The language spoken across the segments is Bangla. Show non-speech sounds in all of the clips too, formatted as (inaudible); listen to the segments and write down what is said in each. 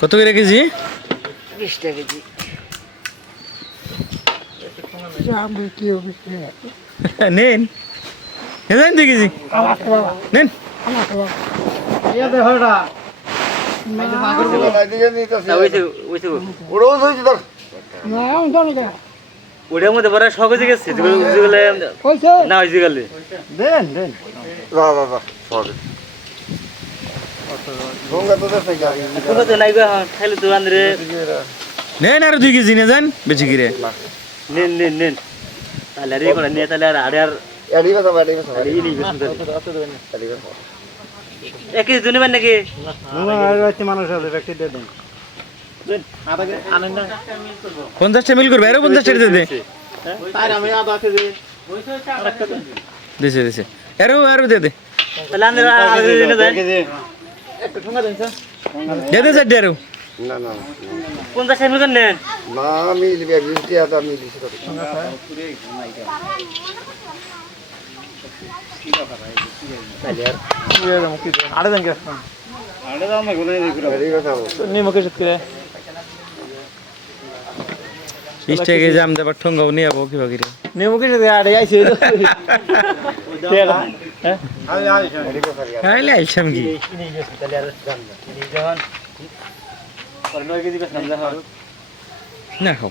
কত করে কেজি? বিশ টাকা কেজি। (laughs) নেন। নেন দুই নেন। ওটার মধ্যে পরে শখ হয়ে গেছে না হয়েছে গেলে। দেন দেন। যা যা যা সরি নেন আর দুই কেজি নিয়ে যান বেশি করে। নেন নেন নেন। তাহলে আর এই নিয়ে তাহলে। আর আড়ে আর এক কেজি দুনিবেন নাকি? পঞ্চাশটা মিল করবে আরও পঞ্চাশটা দে। দে দিছে দিছে। আরও আরও দে দে। দিনে দে দে আরও না না পঞ্চাশ টাকা মতন নেন? না মিলবে বিশ টাকা দাম মিলিছে তো এডি বেসা বিশ টাকা কেজি আম দেবার ঠঙ্গাও নিয়ে যাব কি কি যখন পরে নয় কেজি বেশ নামলে হবে না খাও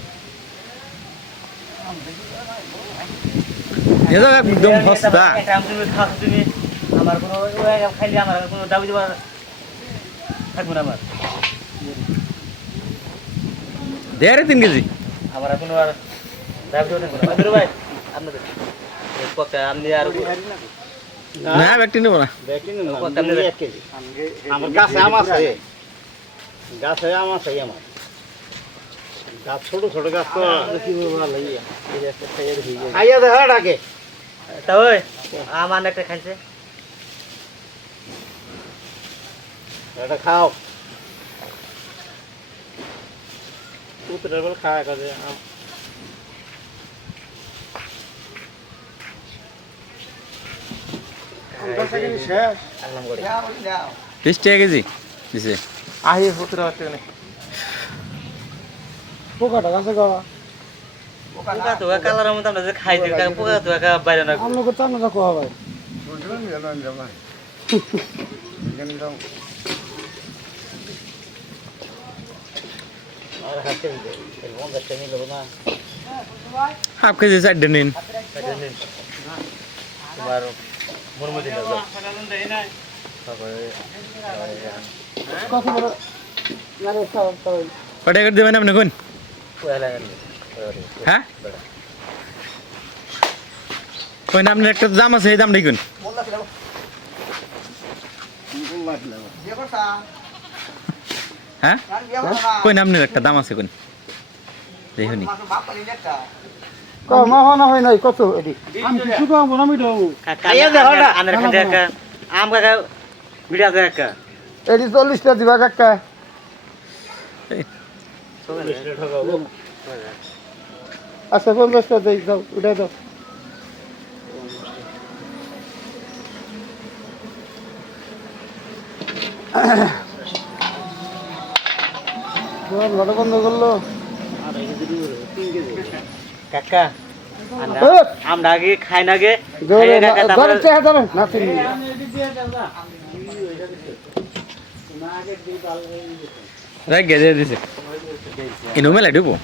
গো এ তো একদম সস্তা। তুমি খাও তুমি আমার কোনো খাইলে আমার কোনো দাবি দেওয়ার থাকবে না আমার। দে তিন কেজি। আমার কোনো আর দাবি দেওয়া থাকবে না। ভাই ভাই আপনাদের এই আপনি আর না ব্যক্তি নেব না। আমার গাছে আম আছে। গাছে আম আছে আমার। গাছ ছোট ছোট গাছ তো। খাইয়া দেখা ডাকে। তা ওই আমার একটা খাইছে। এটা খাও। পুত্রের বল খায় কাজে আম। বিশ টাকা কেজি দিছে। আহি পোকাটা গাছে গাওয়া পোকা তো কালারের মতো আমরা যে খাইছি পোকা তো একা বাইরে না আমরা করতে আমরা কোয়া ভাই হাফ কেজি চারটে নিন। তোমার মুরমুদি কটা করে দেবেন আপনি কোন? হ্যাঁ? আপনার একটা দাম আছে এই দামটাই কোন। হ্যাঁ? একটা দাম আছে কোন। দেখুনি। মা হনা হয় নাই কত? আমি কিছু তো আমো আমি দাও। খাইয়া দেখো না আনের খাতে আম কাকা বিড়া দে একা এডি 40 টা দিবা কাকা। আচ্ছা 50 টা দেই দাও উঠাই দাও ঘরে বন্ধ করল কাকা আমরা আগে খাই না রাখ গেছে দিছে ইনো মেলা ঢুকবো